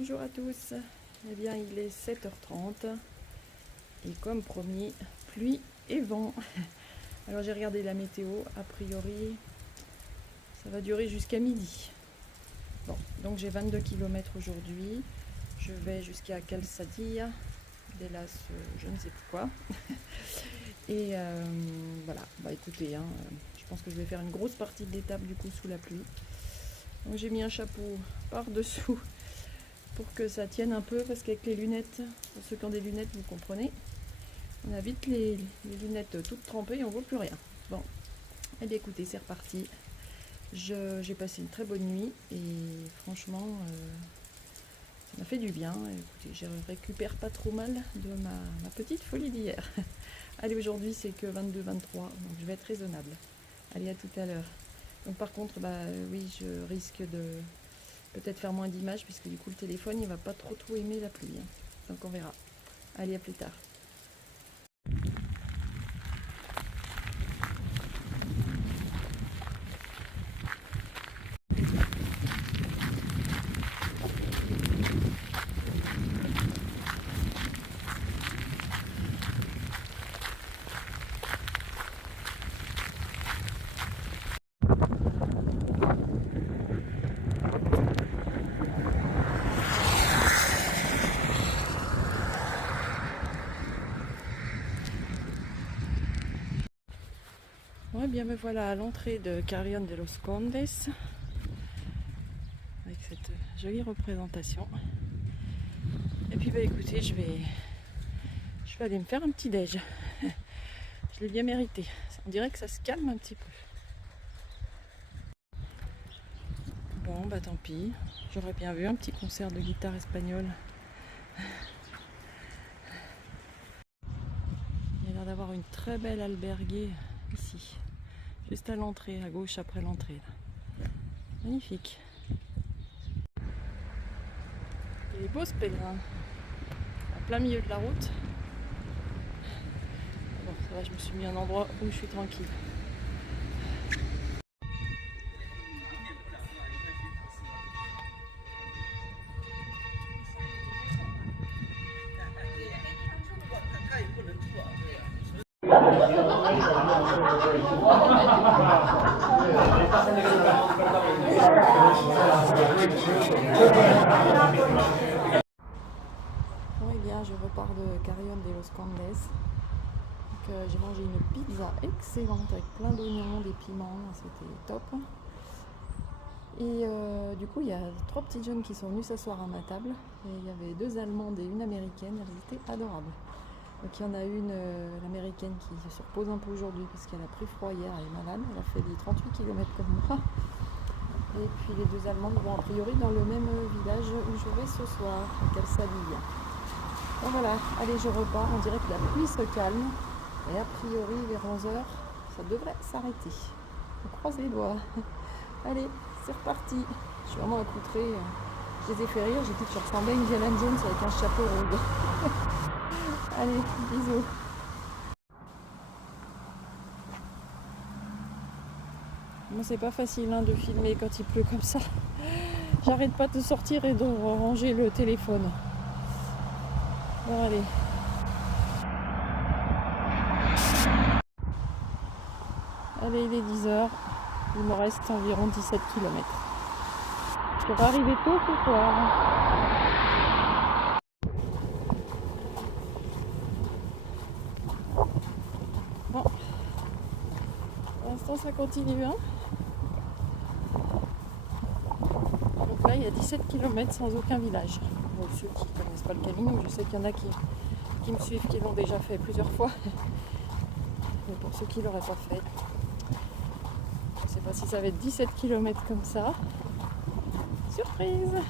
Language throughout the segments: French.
Bonjour à tous, eh bien il est 7h30 et comme promis, pluie et vent. Alors j'ai regardé la météo, a priori ça va durer jusqu'à midi. Bon, donc j'ai 22 km aujourd'hui, je vais jusqu'à Calzadilla, d'Hélas je ne sais plus quoi. Et voilà, bah écoutez, je pense que je vais faire une grosse partie de l'étape du coup sous la pluie. Donc j'ai mis un chapeau par-dessous pour que ça tienne un peu, parce qu'avec les lunettes, pour ceux qui ont des lunettes, vous comprenez, on a vite les lunettes toutes trempées et on ne voit plus rien. Bon, et bien écoutez, c'est reparti. J'ai passé une très bonne nuit et franchement, ça m'a fait du bien. Écoutez, je récupère pas trop mal de ma petite folie d'hier. Allez, aujourd'hui c'est que 22-23, donc je vais être raisonnable. Allez, à tout à l'heure. Donc par contre, bah oui, je risque de peut-être faire moins d'images, puisque du coup le téléphone il va pas trop aimer la pluie. Donc on verra. Allez, à plus tard. Ouais, bien me voilà à l'entrée de Carrión de los Condes, avec cette jolie représentation. Et puis bah écoutez, je vais aller me faire un petit déj. Je l'ai bien mérité. On dirait que ça se calme un petit peu. Bon bah tant pis, j'aurais bien vu un petit concert de guitare espagnole. Il y a l'air d'avoir une très belle alberguée ici, juste à l'entrée, à gauche après l'entrée. Magnifique. Il est beau ce pèlerin, en plein milieu de la route. Bon, ça va, je me suis mis à un endroit où je suis tranquille. Bon, et bien, je repars de Carrión de los Condes. J'ai mangé une pizza excellente avec plein d'oignons, des piments, c'était top. Et du coup, il y a 3 petits jeunes qui sont venus s'asseoir à ma table. Et il y avait 2 Allemandes et une Américaine, elles étaient adorables. Donc il y en a une, l'Américaine, qui se repose un peu aujourd'hui parce qu'elle a pris froid hier, elle est malade, elle a fait des 38 km comme moi. Et puis les 2 Allemandes vont a priori dans le même village où je vais ce soir, à Calzadilla. Donc voilà, allez, je repars, on dirait que la pluie se calme. Et a priori, vers 11h, ça devrait s'arrêter. On croise les doigts. Allez, c'est reparti. Je suis vraiment accoutrée. Je les ai fait rire, j'ai dit que je ressemblais à Indiana Jones avec un chapeau rouge. Allez, bisous. Bon, c'est pas facile de filmer quand il pleut comme ça. J'arrête pas de sortir et de ranger le téléphone. Bon, allez. Allez, il est 10h. Il me reste environ 17 km. Je devrais arriver tôt ce soir. Bon. Pour l'instant, ça continue. Donc là, il y a 17 km sans aucun village. Bon, ceux qui ne connaissent pas le Camino, je sais qu'il y en a qui me suivent, qui l'ont déjà fait plusieurs fois. Mais pour ceux qui ne l'auraient pas fait, je ne sais pas si ça va être 17 km comme ça. Surprise!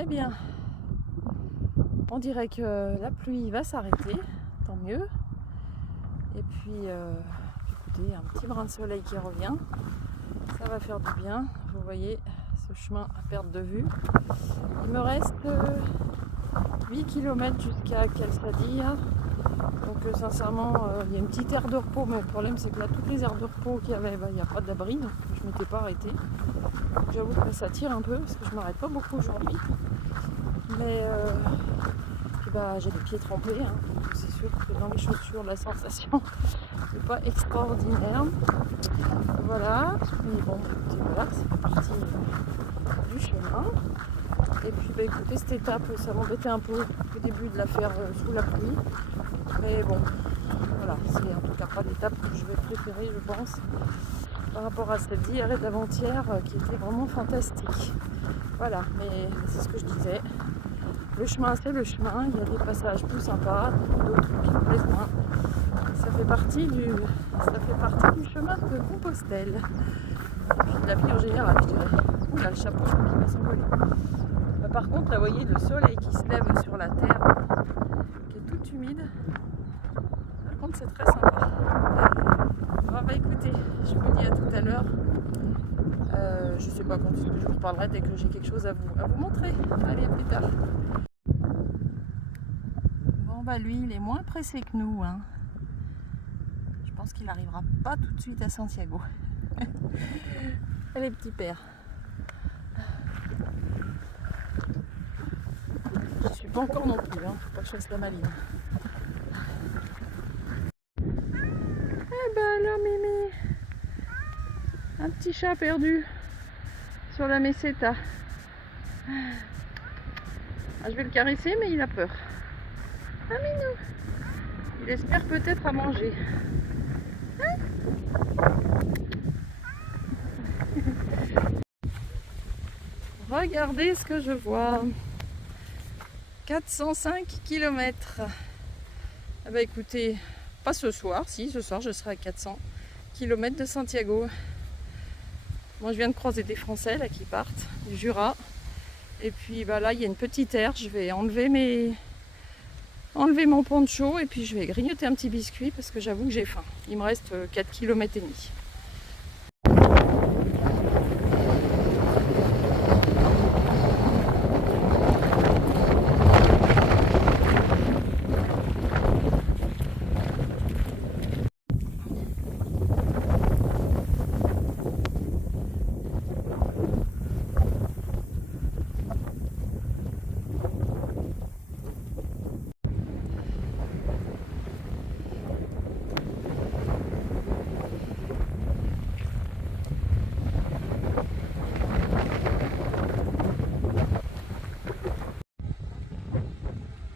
Eh bien, on dirait que la pluie va s'arrêter, tant mieux. Et puis, écoutez, un petit brin de soleil qui revient, ça va faire du bien. Vous voyez ce chemin à perte de vue. Il me reste 8 km jusqu'à Kelsadir. Donc sincèrement, il y a une petite aire de repos, mais le problème c'est que là, toutes les aires de repos qu'il y avait, il n'y a pas d'abri, donc je ne m'étais pas arrêtée. J'avoue que ça tire un peu, parce que je ne m'arrête pas beaucoup aujourd'hui. Mais puis, j'ai les pieds trempés, hein, donc c'est sûr que dans les chaussures, la sensation n'est pas extraordinaire. Voilà, mais bon, écoutez, voilà, c'est parti du chemin. Et puis écoutez, cette étape, ça m'embêtait un peu au début de la faire sous la pluie. Mais bon, voilà, c'est en tout cas pas l'étape que je vais préférer, je pense, par rapport à celle d'hier et d'avant-hier qui était vraiment fantastique. Voilà, mais c'est ce que je disais. Le chemin, c'est le chemin. Il y a des passages plus sympas, d'autres qui me plaisent moins. Ça fait partie du chemin de Compostelle. Et puis de la vie en général, je dirais. Oula, le chapeau qui va s'envoler. Par contre, là, vous voyez le soleil qui se lève sur la terre, qui est toute humide. Par contre, c'est très sympa. Bon, écoutez, je vous dis à tout à l'heure. Je sais pas quand je vous reparlerai dès que j'ai quelque chose à vous montrer. Allez, à plus tard. Bon, lui, il est moins pressé que nous, hein. Je pense qu'il n'arrivera pas tout de suite à Santiago. Allez, petit père. Je suis pas encore non plus, hein. Faut pas que je fasse la maline. Eh ben là, Mémé, un petit chat perdu sur la meseta. Je vais le caresser, mais il a peur. Ah, minou, il espère peut-être à manger. Hein? Regardez ce que je vois. 405 km. Ah bah écoutez, pas ce soir. Si, ce soir je serai à 400 km de Santiago. Moi je viens de croiser des Français là qui partent du Jura. Et puis là il y a une petite aire. Je vais enlever mon poncho et puis je vais grignoter un petit biscuit parce que j'avoue que j'ai faim. Il me reste 4 km et demi.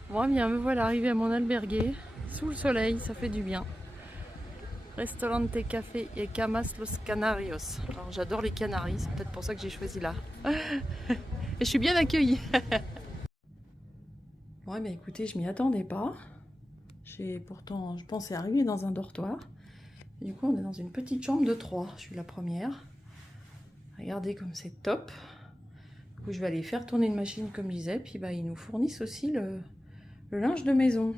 Bon, bien, me voilà arrivé à mon albergue, sous le soleil, ça fait du bien. Restaurante Café et Camas Los Canarios. Alors j'adore les Canaries, c'est peut-être pour ça que j'ai choisi là. Et je suis bien accueillie. Ouais, mais écoutez, je m'y attendais pas. Pourtant, je pensais arriver dans un dortoir. Et du coup, on est dans une petite chambre de 3. Je suis la première. Regardez comme c'est top. Du coup, je vais aller faire tourner une machine comme je disais. Puis ils nous fournissent aussi le linge de maison.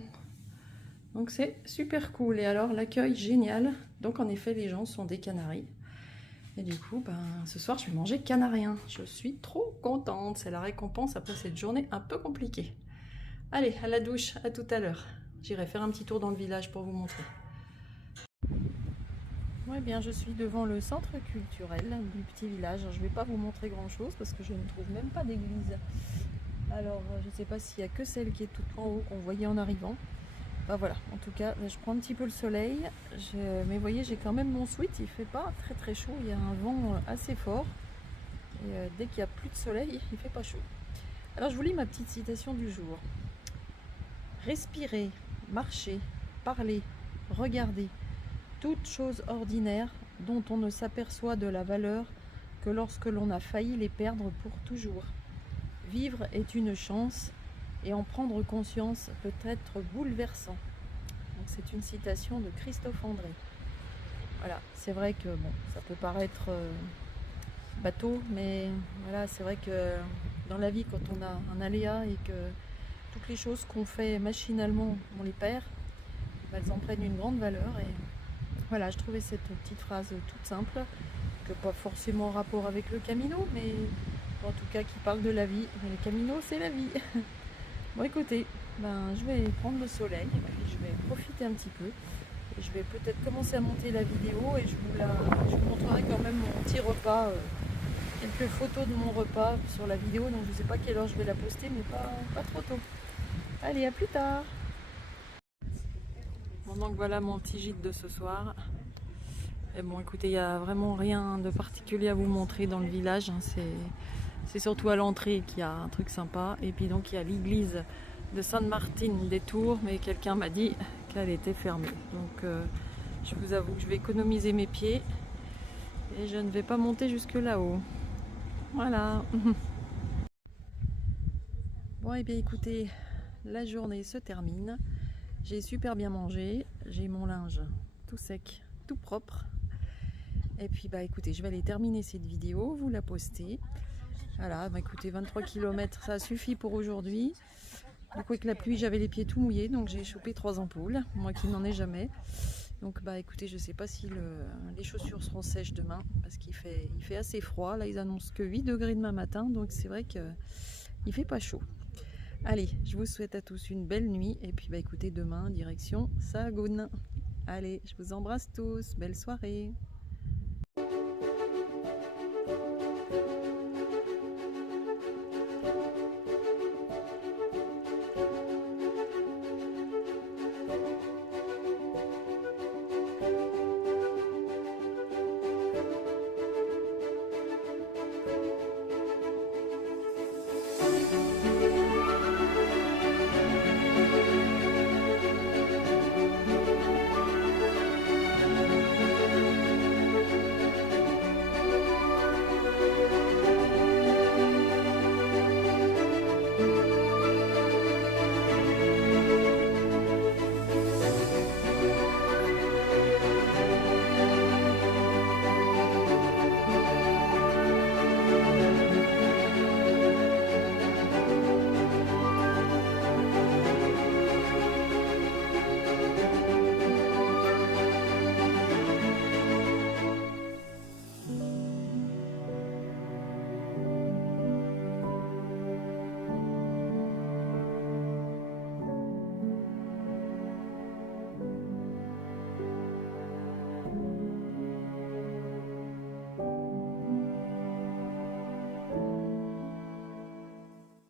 Donc c'est super cool. Et alors l'accueil génial. Donc en effet les gens sont des Canaries. Et du coup ce soir je vais manger canarien. Je suis trop contente. C'est la récompense après cette journée un peu compliquée. Allez, à la douche, à tout à l'heure. J'irai faire un petit tour dans le village pour vous montrer. Ouais, bien je suis devant le centre culturel du petit village. Alors, je ne vais pas vous montrer grand chose parce que je ne trouve même pas d'église. Alors je ne sais pas s'il n'y a que celle qui est tout en haut qu'on voyait en arrivant. Voilà, en tout cas je prends un petit peu le soleil, mais vous voyez j'ai quand même mon sweat, il fait pas très très chaud, il y a un vent assez fort et dès qu'il n'y a plus de soleil il fait pas chaud. Alors je vous lis ma petite citation du jour. Respirer, marcher, parler, regarder, toute chose ordinaire dont on ne s'aperçoit de la valeur que lorsque l'on a failli les perdre pour toujours. Vivre est une chance et en prendre conscience peut être bouleversant. C'est une citation de Christophe André. Voilà, c'est vrai que bon, ça peut paraître bateau, mais voilà, c'est vrai que dans la vie, quand on a un aléa et que toutes les choses qu'on fait machinalement, on les perd, elles en prennent une grande valeur. Et voilà, je trouvais cette petite phrase toute simple, que pas forcément en rapport avec le Camino, mais en tout cas qui parle de la vie. Le Camino, c'est la vie. Bon, écoutez, je vais prendre le soleil, et puis je vais profiter un petit peu. Et je vais peut-être commencer à monter la vidéo et je vous montrerai quand même mon petit repas, quelques photos de mon repas sur la vidéo. Donc je ne sais pas quelle heure je vais la poster, mais pas trop tôt. Allez, à plus tard. Bon, donc voilà mon petit gîte de ce soir. Et bon, écoutez, il n'y a vraiment rien de particulier à vous montrer dans le village. C'est surtout à l'entrée qu'il y a un truc sympa. Et puis donc il y a l'église de Sainte-Martine des Tours, mais quelqu'un m'a dit qu'elle était fermée. Donc je vous avoue que je vais économiser mes pieds et je ne vais pas monter jusque là-haut. Voilà. Bon, et bien écoutez, la journée se termine. J'ai super bien mangé, j'ai mon linge tout sec, tout propre. Et puis écoutez, je vais aller terminer cette vidéo, vous la poster. Voilà, écoutez, 23 km, ça suffit pour aujourd'hui. Du coup, avec la pluie, j'avais les pieds tout mouillés, donc j'ai chopé 3 ampoules, moi qui n'en ai jamais. Donc écoutez, je sais pas si les chaussures seront sèches demain, parce qu'il fait assez froid. Là, ils annoncent que 8 degrés demain matin, donc c'est vrai qu'il fait pas chaud. Allez, je vous souhaite à tous une belle nuit, et puis écoutez, demain, direction Sahagoun. Allez, je vous embrasse tous, belle soirée.